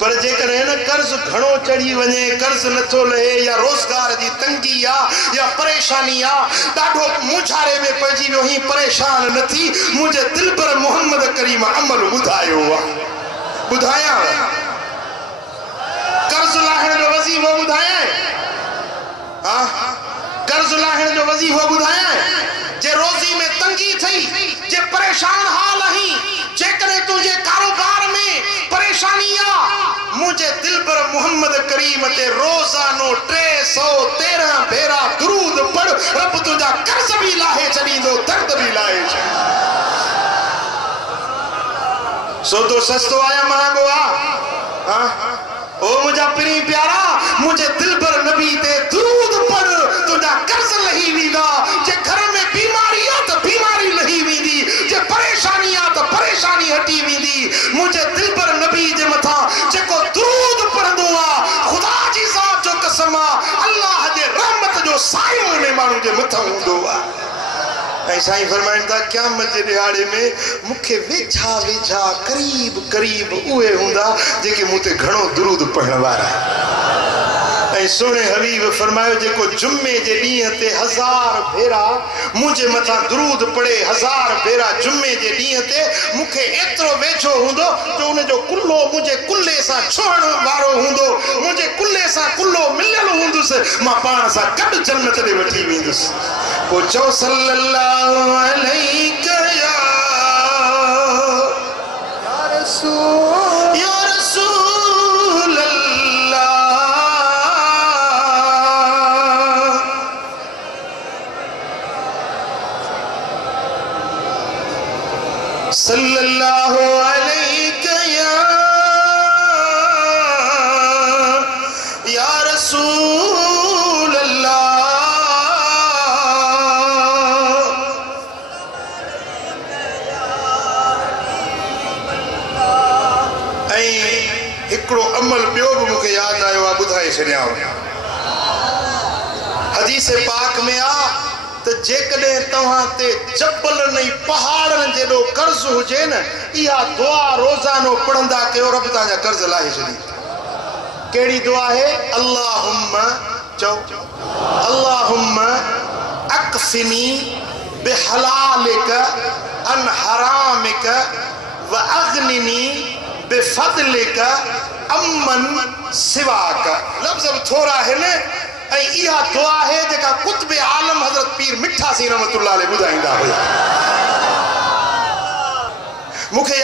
पर जेकर न कर्ज घणो चढ़ी वने, कर्ज नथो लहे, या रोजगार की तंगी या परेशानी ॾाढो मुझारे में पइजी वियो ही, परेशान न थी, मुझे दिल पर मोहम्मद करीम अमल बुधायो बुधाया कर्ज लाहण जो वजीफो बुधाया कर्ज लाहण जो वजीफो बुधाया जे रोजी में तंगी थी, जे परेशान हाल ही, जेकरे तुझे कारोबार में परेशानी मुझे दिल पर मोहम्मद करीम ते रोजानो 313 भेरा दुरूद पढ़, रब तुझा कर्ज भी लाहे छड़ींदो, दर्द भी लाहे छड़ींदो। सौदो सस्तो आया महांगो ओ मुझा पिरी प्यारा, मुझे दिल पर नबी ते दुरूद पढ़, तुझा कर्ज लही वींदा, जे घर में बीमारी तो बीमारी लही वींदी, जे परेशानी तो परेशानी हटी वींदी, मुझे दिल पर नबी जे मथा जेको दुरूद पढ़ंदो खुदा जी ज़ात जो कसम अल्लाह जे रहमत जो सायो ने मानू जे मथा हुंदो साईं फरमाइन था क़यामत जे दिहाड़े में मुखे वेझा वेझा करीब करीब उहे हुंदा जेके मुते घणो दुरूद पढ़ण वारा। सोने हबीब फरमायो जेको जुम्मे जे ॾींहं ते 1000 भेरा मुझे मथा दुरूद पढ़े, 1000 भेरा जुम्मे जे ॾींहं ते मुखे एतिरो वेझो हूंदो जो उन जो कुल्लो मुझे कुल्ले सां छुहण वारो हूंदो, मुझे कुल्ले सां कुल्लो मिलियल हूंदुसि, मां पाण सां गॾु जन्नत ॾे वठी वेंदुसि। को चओ सल्लल्लाहु अलैका या रसूल या रसूल अल्लाह सल्लल्लाहु अलैका या रसूल अल्लाह। हिकड़ो अमल बियो भी मुझे याद आयो आ, बुधाए छड़ियां। हदीस पाक में तो जेकॾे तव्हां ते जबल नहीं पहाड़न जेडो कर्ज हुजे न, इहा दुआ रोजानो पढ़ंदा कयो, रब तव्हांजा कर्ज लाहे छॾी। केड़ी दुआ है? अल्लाहुम्मा चओ अल्लाहुम्मा अक्फिनी बिहलालिक अन हरामिक व अग्निनी बिफदलिक अम्मन सिवाक। लफ्ज़ थोड़ा है न, इहा दुआ है जेका कुतुब आलम हजरत पीर मिठा सी रहमतुल्लाह अलैह बुधाईंदा हुआ। मुखे